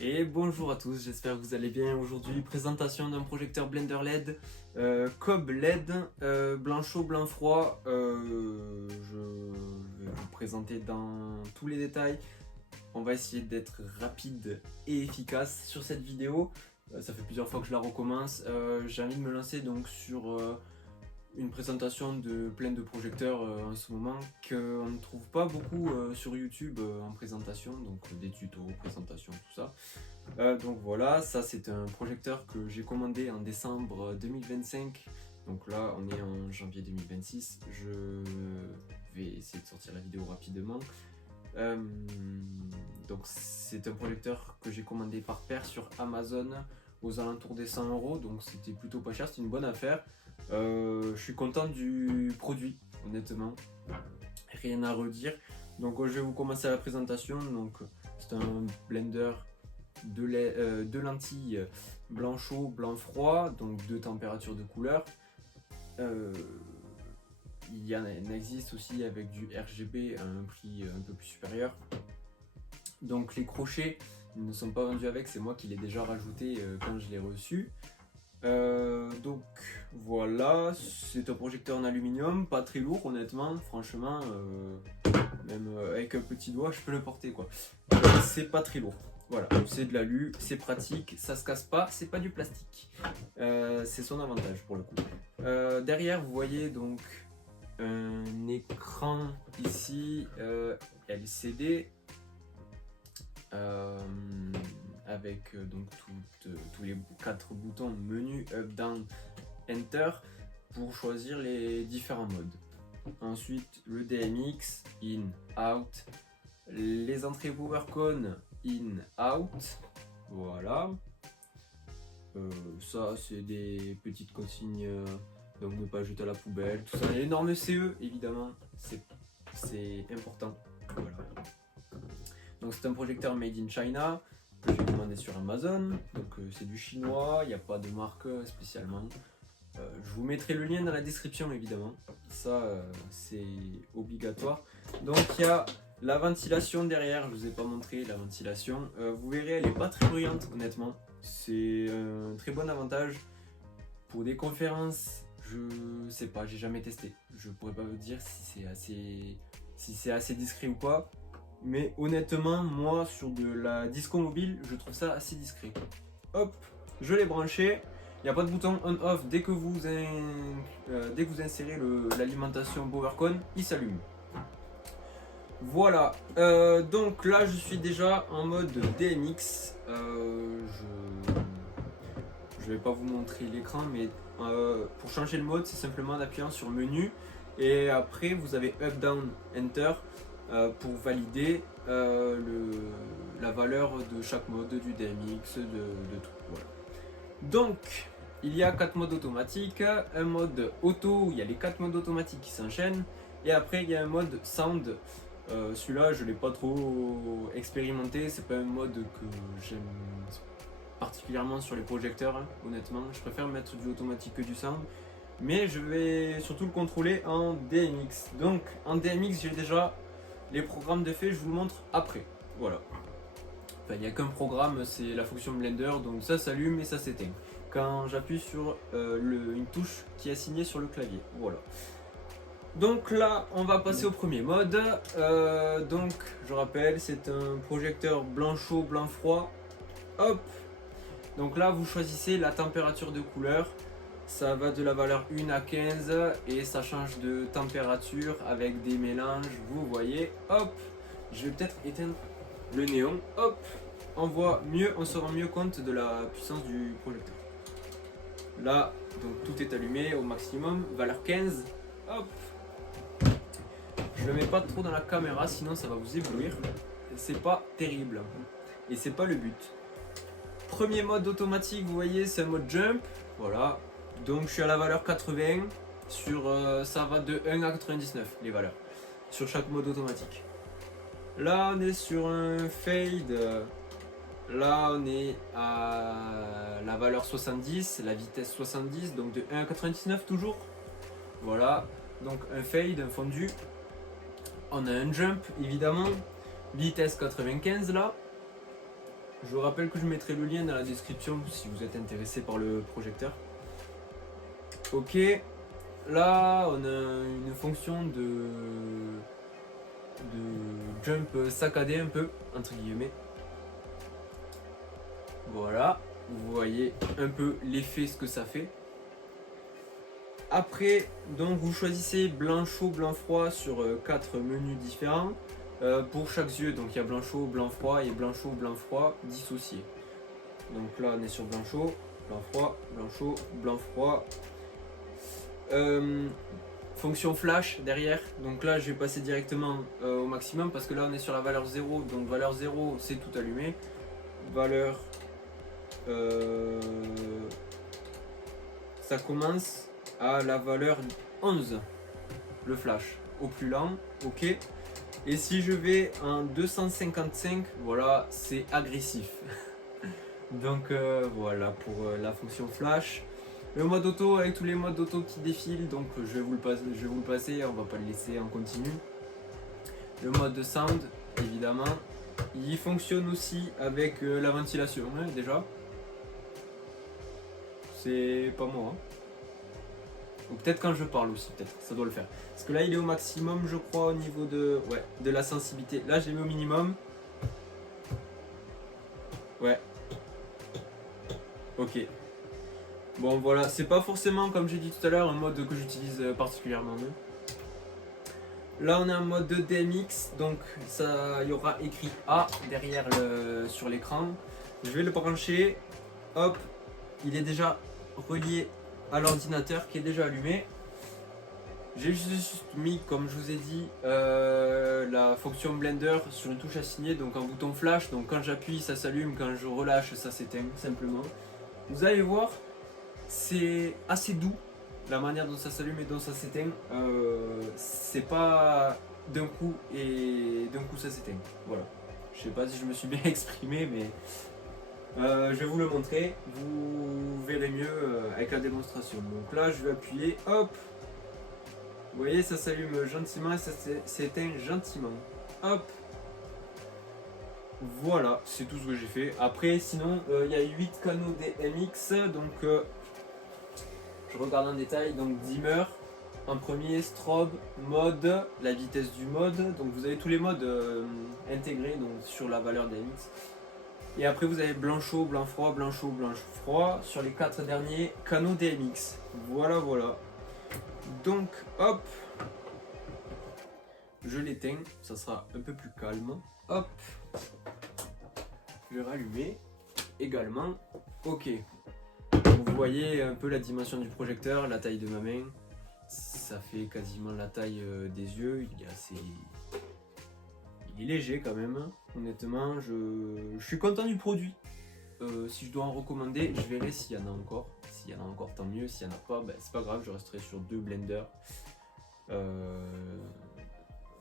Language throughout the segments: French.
Et bonjour à tous, j'espère que vous allez bien. Aujourd'hui, présentation d'un projecteur Blender LED, Cobb LED, blanc chaud, blanc froid. Je vais vous présenter dans tous les détails. On va essayer d'être rapide et efficace sur cette vidéo. Ça fait plusieurs fois que je la recommence. J'ai envie de me lancer donc sur une présentation de plein de projecteurs en ce moment qu'on ne trouve pas beaucoup sur YouTube en présentation, donc des tutos, présentations, tout ça. Donc voilà, ça c'est un projecteur que j'ai commandé en décembre 2025. Donc là on est en janvier 2026. Je vais essayer de sortir la vidéo rapidement. Donc c'est un projecteur que j'ai commandé par paire sur Amazon aux alentours des 100 €, donc c'était plutôt pas cher, c'était une bonne affaire. Je suis content du produit, honnêtement, rien à redire. Donc je vais vous commencer la présentation. Donc c'est un blender de lentilles blanc chaud, blanc froid, donc deux températures de couleur. Il y en existe aussi avec du RGB à un prix un peu plus supérieur. Donc les crochets ils ne sont pas vendus avec, c'est moi qui l'ai déjà rajouté quand je l'ai reçu. Donc voilà, c'est un projecteur en aluminium, pas très lourd honnêtement, franchement, même avec un petit doigt je peux le porter quoi. C'est pas très lourd, voilà, c'est de l'alu, c'est pratique, ça se casse pas, c'est pas du plastique. C'est son avantage pour le coup. Derrière vous voyez donc un écran ici LCD. Avec donc tous les 4 boutons menu up, down, enter pour choisir les différents modes. Ensuite le DMX, in, out, les entrées PowerCon, in, out, voilà. Ça c'est des petites consignes, donc ne pas jeter à la poubelle, tout ça. Les normes CE évidemment, c'est important, voilà. Donc c'est un projecteur made in China que j'ai commandé sur Amazon, donc c'est du chinois, il n'y a pas de marque spécialement. Je vous mettrai le lien dans la description évidemment, ça c'est obligatoire. Donc il y a la ventilation derrière, je ne vous ai pas montré la ventilation, vous verrez elle n'est pas très bruyante honnêtement, c'est un très bon avantage. Pour des conférences, je sais pas, j'ai jamais testé, je pourrais pas vous dire si c'est assez discret ou pas. Mais honnêtement, moi sur de la disco mobile, je trouve ça assez discret. Hop, je l'ai branché. Il n'y a pas de bouton on-off dès que vous insérez l'alimentation PowerCon, il s'allume. Voilà, donc là je suis déjà en mode DMX. Je vais pas vous montrer l'écran, mais pour changer le mode, c'est simplement en appuyant sur menu. Et après, vous avez up, down, enter. Pour valider la valeur de chaque mode, du DMX, de tout. Voilà. Donc, il y a 4 modes automatiques, un mode auto où il y a les 4 modes automatiques qui s'enchaînent, et après il y a un mode sound. Celui-là, je ne l'ai pas trop expérimenté, c'est pas un mode que j'aime particulièrement sur les projecteurs, hein, honnêtement. Je préfère mettre du automatique que du sound. Mais je vais surtout le contrôler en DMX. Donc en DMX, j'ai déjà les programmes d'effets, je vous le montre après. Voilà. Enfin, il n'y a qu'un programme, c'est la fonction Blender, donc ça s'allume et ça s'éteint. Quand j'appuie sur une touche qui est assignée sur le clavier. Voilà. Donc là, on va passer au premier mode. Donc, je rappelle, c'est un projecteur blanc chaud, blanc froid. Hop. Donc là, vous choisissez la température de couleur. Ça va de la valeur 1 à 15 et ça change de température avec des mélanges, vous voyez. Hop, je vais peut-être éteindre le néon. Hop, on se rend mieux compte de la puissance du projecteur. Là, donc tout est allumé au maximum, valeur 15. Hop, je le mets pas trop dans la caméra sinon ça va vous éblouir. C'est pas terrible et c'est pas le but. Premier mode automatique, vous voyez, c'est un mode jump. Voilà. Donc je suis à la valeur 80 sur ça va de 1 à 99 les valeurs sur chaque mode automatique. Là on est sur un fade. Là on est à la valeur 70, la vitesse 70, donc de 1 à 99 toujours. Voilà, donc un fade, un fondu. On a un jump évidemment, vitesse 95 là. Je vous rappelle que je mettrai le lien dans la description si vous êtes intéressé par le projecteur. Ok, là on a une fonction de jump saccadé un peu, entre guillemets. Voilà, vous voyez un peu l'effet, ce que ça fait. Après, donc vous choisissez blanc chaud, blanc froid sur 4 menus différents pour chaque yeux. Donc il y a blanc chaud, blanc froid et blanc chaud, blanc froid dissociés. Donc là on est sur blanc chaud, blanc froid, blanc chaud, blanc froid. Fonction flash derrière, donc là je vais passer directement au maximum parce que là on est sur la valeur 0, donc valeur 0 c'est tout allumé, valeur ça commence à la valeur 11, le flash au plus lent, ok, et si je vais en 255, voilà c'est agressif. Donc voilà pour la fonction flash. Le mode auto avec tous les modes auto qui défilent, donc je vais vous le passer, on va pas le laisser en continu. Le mode de sound, évidemment, il fonctionne aussi avec la ventilation, hein, déjà. C'est pas moi. Hein. Ou peut-être quand je parle aussi, peut-être, ça doit le faire. Parce que là il est au maximum je crois au niveau de la sensibilité. Là je l'ai mis au minimum. Ouais. Ok. Bon voilà, c'est pas forcément comme j'ai dit tout à l'heure un mode que j'utilise particulièrement. Là on a un mode de DMX, donc ça il y aura écrit A derrière sur l'écran. Je vais le brancher, hop, il est déjà relié à l'ordinateur qui est déjà allumé. J'ai juste mis, comme je vous ai dit, la fonction Blender sur une touche assignée, donc un bouton flash, donc quand j'appuie ça s'allume, quand je relâche ça s'éteint simplement. Vous allez voir, c'est assez doux la manière dont ça s'allume et dont ça s'éteint. C'est pas d'un coup et d'un coup ça s'éteint. Voilà. Je sais pas si je me suis bien exprimé, mais je vais vous le montrer. Vous verrez mieux avec la démonstration. Donc là, je vais appuyer. Hop. Vous voyez, ça s'allume gentiment et ça s'éteint gentiment. Hop. Voilà, c'est tout ce que j'ai fait. Après, sinon, il y a 8 canaux DMX. Donc, je regarde en détail. Donc, dimmer en premier, strobe, mode, la vitesse du mode. Donc, vous avez tous les modes intégrés donc, sur la valeur DMX. Et après, vous avez blanc chaud, blanc froid, blanc chaud, blanc froid. Sur les 4 derniers canaux DMX. Voilà, voilà. Donc, hop. Je l'éteins, ça sera un peu plus calme. Hop. Je vais rallumer également. Ok. Vous voyez un peu la dimension du projecteur, la taille de ma main. Ça fait quasiment la taille des yeux. Il est léger quand même. Honnêtement, je suis content du produit. Si je dois en recommander, je verrai s'il y en a encore. S'il y en a encore, tant mieux. S'il n'y en a pas, ben, c'est pas grave, je resterai sur 2 blenders.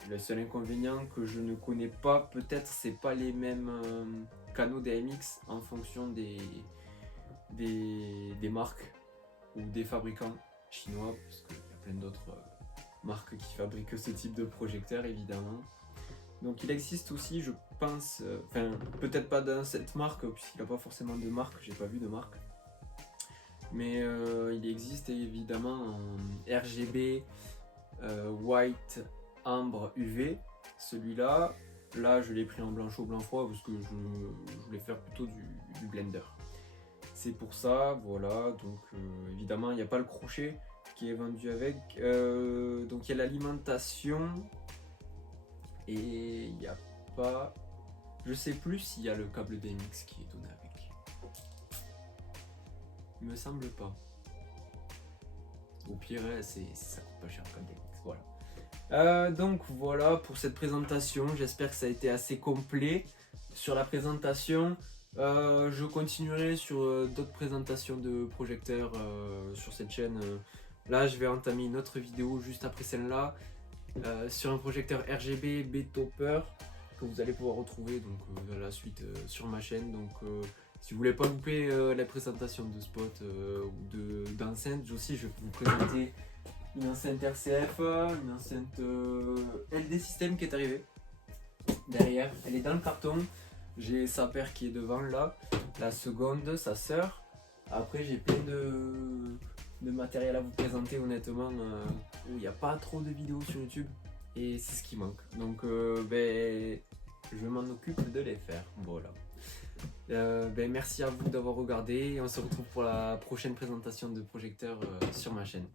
Le seul inconvénient que je ne connais pas, peut-être c'est pas les mêmes canaux DMX en fonction des marques ou des fabricants chinois, parce qu'il y a plein d'autres marques qui fabriquent ce type de projecteur évidemment. Donc il existe aussi, je pense, enfin peut-être pas dans cette marque puisqu'il n'a pas forcément de marque, j'ai pas vu de marque. Mais il existe évidemment en RGB, white, ambre, UV. Celui-là, là je l'ai pris en blanc chaud, blanc froid parce que je voulais faire plutôt du blender. C'est pour ça, voilà. Donc évidemment il n'y a pas le crochet qui est vendu avec. Donc il y a l'alimentation et il n'y a pas. Je sais plus s'il y a le câble DMX qui est donné avec. Il me semble pas. Au pire, ça coûte pas cher le câble DMX. Voilà. Donc voilà pour cette présentation. J'espère que ça a été assez complet sur la présentation. Je continuerai sur d'autres présentations de projecteurs sur cette chaîne. Là, je vais entamer une autre vidéo juste après celle-là sur un projecteur RGB B-Topper que vous allez pouvoir retrouver donc à la suite sur ma chaîne. Donc si vous voulez pas louper la présentation de spot ou d'enceinte, aussi je vais vous présenter une enceinte RCF, une enceinte LD System qui est arrivée derrière. Elle est dans le carton. J'ai sa paire qui est devant là, la seconde, sa sœur. Après j'ai plein de matériel à vous présenter honnêtement où il n'y a pas trop de vidéos sur YouTube et c'est ce qui manque. Donc je m'en occupe de les faire. Voilà. Merci à vous d'avoir regardé et on se retrouve pour la prochaine présentation de projecteurs sur ma chaîne.